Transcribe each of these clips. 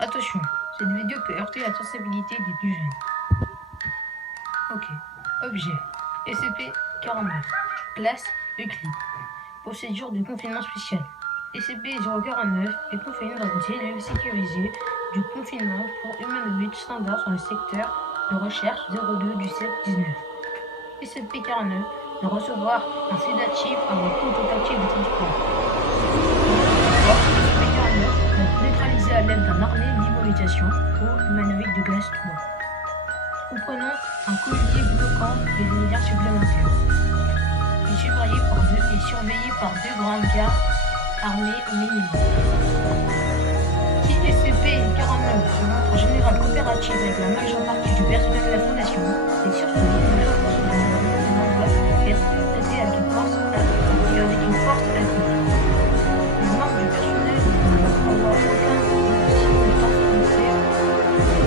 Attention, cette vidéo peut heurter la sensibilité des plus jeunes. Ok. Objet. SCP-49. Classe Euclide. Procédure de confinement spécial. SCP-049 est confiné dans une cellule sécurisée du confinement pour humanoïdes standard sur le secteur de recherche 02 du CEP-19. SCP-49 doit recevoir un sédatif avec tentative de transport. SCP-49 doit être neutralisé à l'aide d'un harnais d'immobilisation pour humanoïdes de classe 3. Comprenant un collier bloquant et des liens supplémentaires. Il est surveillé par deux grands gardes armés au minimum. Si SCP-49 se montre en général coopératif avec la majeure partie du personnel de la Fondation, et surtout la majeure partie de l'environnement doit être traité avec une force accrue. Les membres du personnel ne doivent avoir aucun signe de force avancée,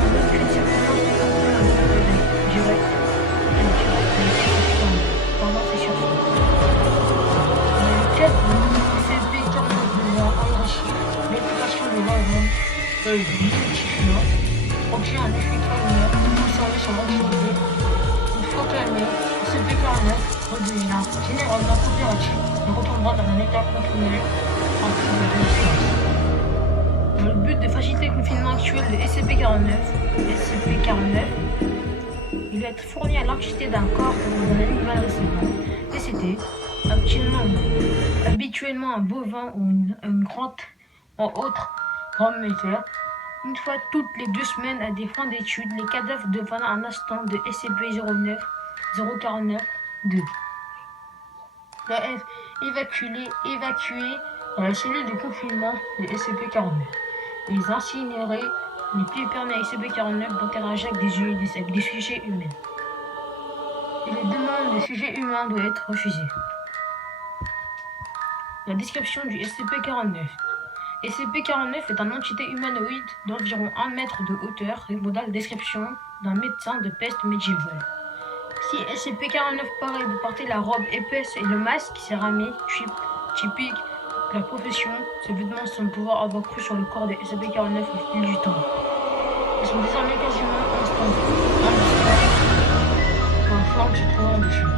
en aucune circonstance directe pendant ces sursaut. Dans le cadre de SCP-49 devant enrichir l'application de l'ordre multifinance, obtient un effet calmeur conservé sur l'activité. Une fois calmé, SCP-49 redevient généralement coopératif et retournera dans un état contrôlé en cours de séance. Dans le but de faciliter le confinement actuel de SCP-49, il doit être fourni à l'entité d'un corps ou d'un animal récemment décédé, habituellement un bovin ou une grotte en autre grand mammifère. Une fois toutes les 2 semaines à des fins d'études, les cadavres deviennent un instant de SCP-049-2. Doit être évacué dans la cellule de confinement de SCP-49. Les incinérés n'est plus permis à SCP-49 d'interagir avec des sujets humains. Et les demandes des sujets humains doivent être refusées. La description du SCP-49. SCP-49 est une entité humanoïde d'environ 1 mètre de hauteur, répondant à la description d'un médecin de peste médiévale. Si SCP-49 paraît de porter la robe épaisse et le masque céramique typique de la profession, ces vêtements semblent pouvoir avoir cru sur le corps de SCP-49 au fil du temps. Ils sont désormais quasiment indisparables sur la forme se trouvant dessus.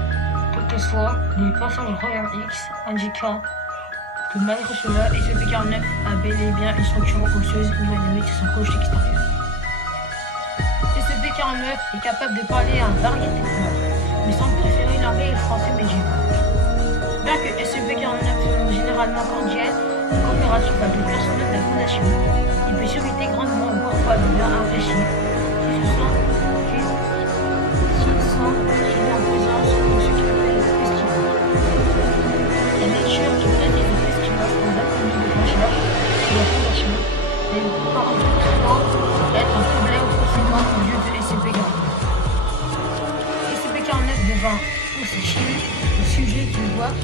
Toutefois, les passages rayon X indiquant que malgré cela, SCP-49 a bel et bien une structure osseuse humanoïde sur sa couche extérieure. SCP-49 est capable de parler à un variété de langues, mais semble préférer l'anglais et le français médiéval. Bien que SCP-49 soit généralement cordial et coopératif avec le personnel de la Fondation, il peut s'irriter grandement ou parfois devenir agressif s'il sent qu'il est en présence de ce qu'il appelle le pestilence. La nature qui prédit le pestilence dans l'après-midi de recherche de la Fondation est paradoxalement être un problème conséquent au lieu de SCP-49. SCP-49 devint aussi le sujet qu'il voit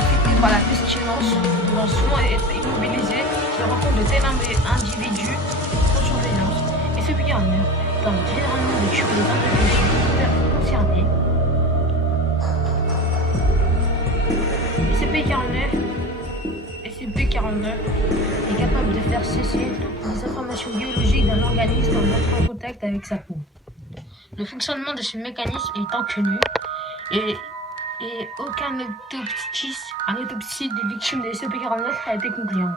affecté par la pestilence, devant souvent être immobilisé s'il rencontre de tels individus sans surveillance. SCP-49 tente généralement de tuer les individus concernés. SCP-49 est capable de faire cesser les informations biologiques d'un organisme en entrant en contact avec sa peau. Le fonctionnement de ce mécanisme est inconnu et aucune autopsie des victimes de SCP-49 a été concluante.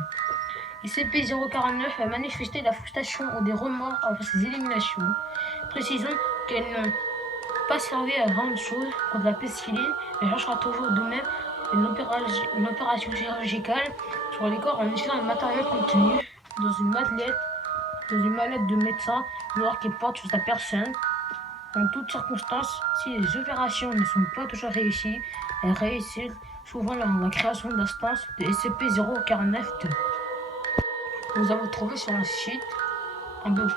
SCP-049 a manifesté de la frustration ou des remords après ces éliminations. Précisons qu'elles n'ont pas servi à grande chose contre la pesticide, mais cherchera toujours de même une opération chirurgicale sur les corps en utilisant le matériel contenu dans une mallette de médecin alors qu'il porte sur sa personne. En toutes circonstances, si les opérations ne sont pas toujours réussies, elles réussissent souvent dans la création d'instances de SCP-049-2. Nous avons trouvé sur un site un peu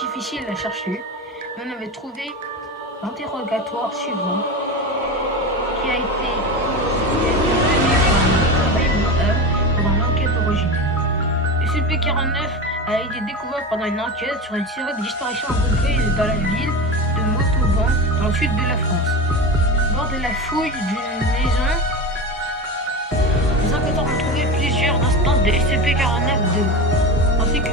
difficile à chercher, mais on avait trouvé l'interrogatoire suivant qui a été mené pendant l'enquête originelle. SCP-49 a été découvert pendant une enquête sur une série de disparitions entreprises dans la ville de Montauban, dans le sud de la France. Lors de la fouille d'une maison, les enquêteurs ont trouvé plusieurs instances de SCP-49-2, ainsi que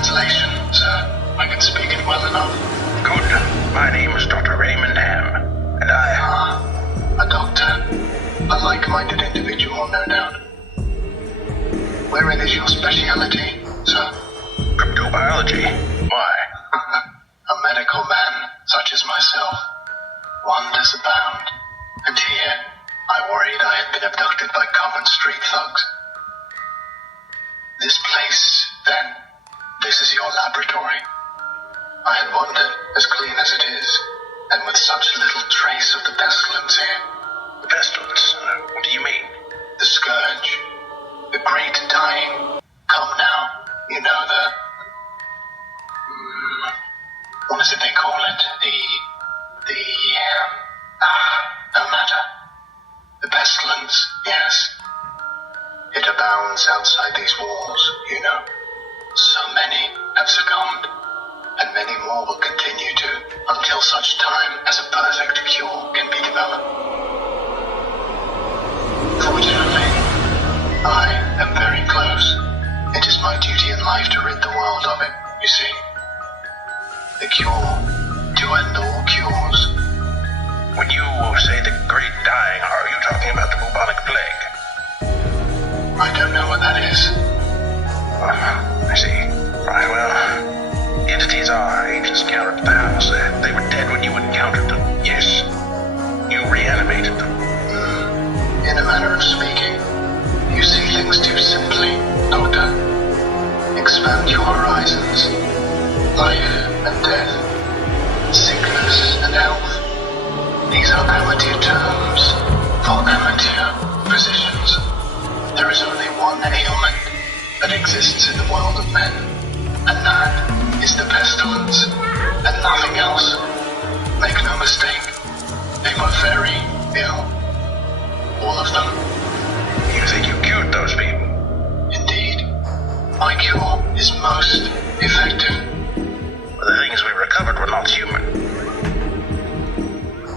translation, sir. I can speak it well enough. Good. My name is Dr. Raymond Ham, and A doctor. A like-minded individual, no doubt. Wherein is your speciality, sir? Cryptobiology. Why? A medical man, such as myself. Wonders abound. And here, I worried I had been abducted by common street thugs. This place, then, this is your laboratory. I had wondered, as clean as it is, and with such little trace of the pestilence here. The pestilence? What do you mean? The scourge. The great dying. Come now. You know what is it they call it? No matter. The pestilence, yes. It abounds outside these walls, you know. So many have succumbed, and many more will continue to, until such time as a perfect cure can be developed. Fortunately, I am very close. It is my duty in life to rid the world of it, you see. The cure to end all cures. When you say the great dying, are you talking about the bubonic plague? I don't know what that is. I see. Right, well, entities are agents encountered at the house. They were dead when you encountered them. Yes, you reanimated them. In a manner of speaking, you see things too simply, Doctor. Expand your horizons. Life and death. Sickness and health. These are amateur terms for amateur physicians. There is only one ailment that exists in the world of men, and that is the pestilence, and nothing else. Make no mistake, they were very ill. All of them. You think you cured those people? Indeed. My cure is most effective. But the things we recovered were not human.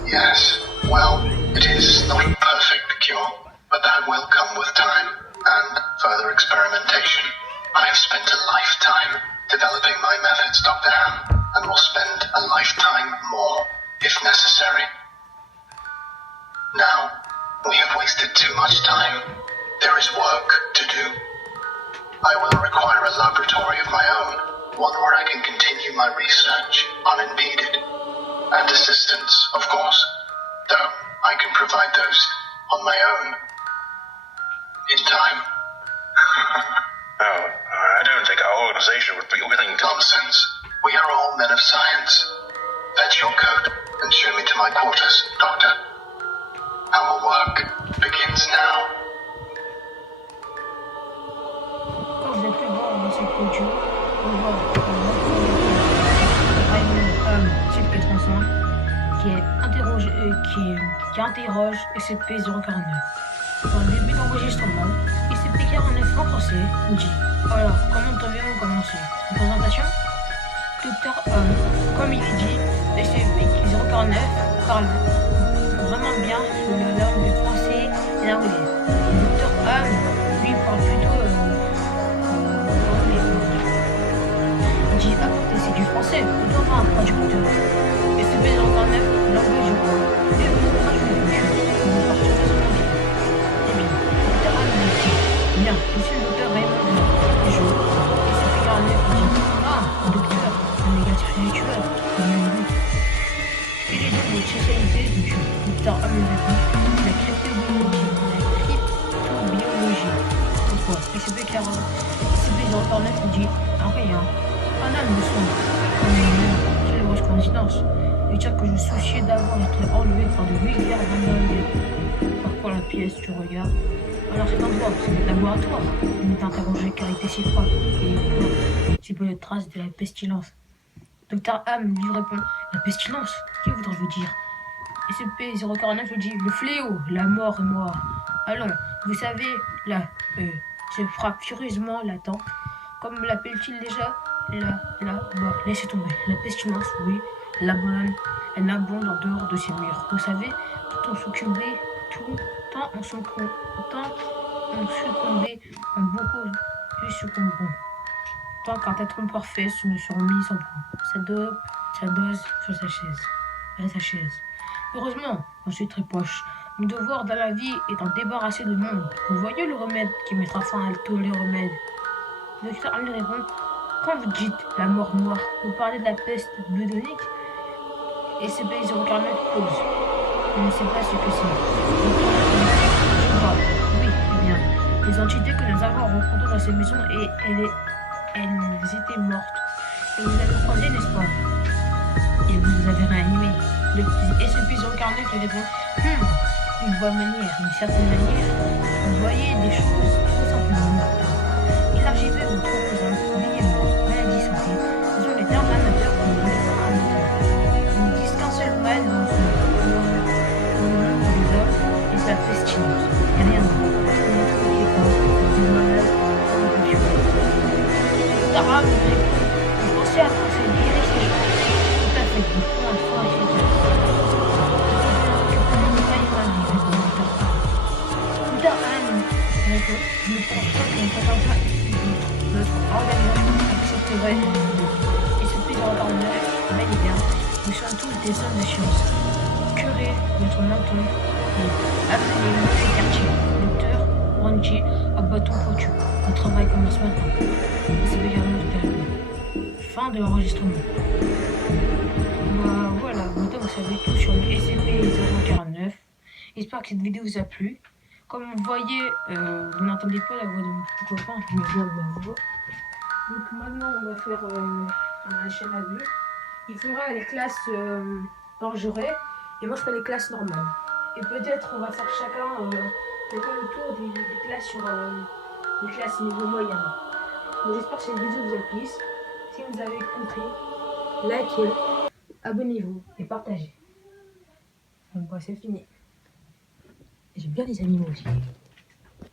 Yes, well, it is not a perfect cure, but that will come with time and further experimentation. I have spent a lifetime developing my methods, Dr. Ham, and will spend a lifetime more, if necessary. Now, we have wasted too much time. There is work to do. I will require a laboratory of my own, one where I can continue my research unimpeded. And assistance, of course, though I can provide those on my own. In time. Oh, I don't think our organization would be willing to... Nonsense. We are all men of science. Fetch your coat and show me to my quarters, Doctor. Our work begins now. Quand vous êtes plus voir dans cette culture, on voit Raymond SCP-35 qui interroge SCP-049. Dans le début d'enregistrement, SCP-49 en français nous dit: alors, comment devons-nous commencer? Une présentation? Docteur comme il est dit, SCP-049 parle vraiment bien la langue français et l'anglais. Le docteur lui parle plutôt anglais. Il dit: ah, c'est du français, il doit avoir un traducteur. SCP-049, l'anglais du roi. Et vous traduisez plus. Vous partez facilement bien. Eh bien, le docteur lui dit: bien, je suis le docteur Raymond du jeu. SCP-49 dit: ah, docteur, un négatif tueur, comme il dit. Quelle est donc votre spécialité de tueur? Docteur lui répond: la cryptobiologie. Pourquoi? SCP-049 lui dit: ah, rien. Un âme de soin. Quelle heureuse coïncidence. Et dire que je me souciais d'avoir été enlevé par de milliards d'individus. Parcours la pièce, tu regardes. Alors cet endroit, c'est le laboratoire. Il m'est interrogé car il était si froid. Et si peu de traces de la pestilence. Docteur Ham lui répond: la pestilence? Que voudrais-vous dire? SCP-049 lui dit: le fléau, la mort et moi. Allons, vous savez, là, je frappe furieusement la tempe. Comme l'appelle-t-il déjà? Bon, laissez tomber. La pestilence, oui, la bonne, elle abonde en dehors de ces murs. Vous savez, tant on succombait, en beaucoup plus succombons. Tant qu'un tâton parfait ne se remis son point. Sa dose sur sa chaise. À sa chaise. Heureusement, j'en suis très proche. Mon devoir dans la vie est d'en débarrasser le monde. Vous voyez le remède qui mettra fin à tous les remèdes. Le docteur Hamlin répond, quand vous dites la mort noire, vous parlez de la peste bubonique. Et ce SCP-049 pose. Je ne sais pas ce que c'est. Oui, eh bien, les entités que nous avons rencontrées dans cette maison, et elles étaient mortes. Et vous avez croisé, n'est-ce pas? Et vous les avez réanimées. Le SCP-049 répond, d'une bonne manière, d'une certaine manière. Vous voyez des choses tout simplement mortelles. Élargissez votre horizon, vie et mort, maladie, santé. Ce sont les termes amateurs pour nous mettre à moteur. Ils ne disent qu'un seul mal dans ce monde des hommes, et c'est la pestilence. Et rien d'autre. Ne trouvez pas de malade sans le tuer. Tarab, vous pensez à faire guérir ces gens? Tout à fait, nous ferons un fort efficace. Je ne pense pas qu'on peut faire ça. Notre organisation accepterait et ce pays ordinaire, bel et bien, nous sommes tous des hommes de science. Curé, notre menton, et après les mots du quartier, docteur, Ranji, à bâton pointu. Le travail commence maintenant. Et c'est également terminé. Fin de l'enregistrement. Voilà, maintenant vous savez tout sur le SCP-049. J'espère que cette vidéo vous a plu. Comme vous voyez, vous n'entendez pas la voix de mon copain, je me viens de ma voix. Donc maintenant, on va faire un chaîne à vue. Il fera les classes dangereuses et moi je ferai les classes normales. Et peut-être on va faire chacun le tour des classes sur les classes niveau moyen. Donc j'espère que cette vidéo vous a plu. Si vous avez compris, likez, abonnez-vous et partagez. Donc c'est fini. J'aime bien les animaux aussi.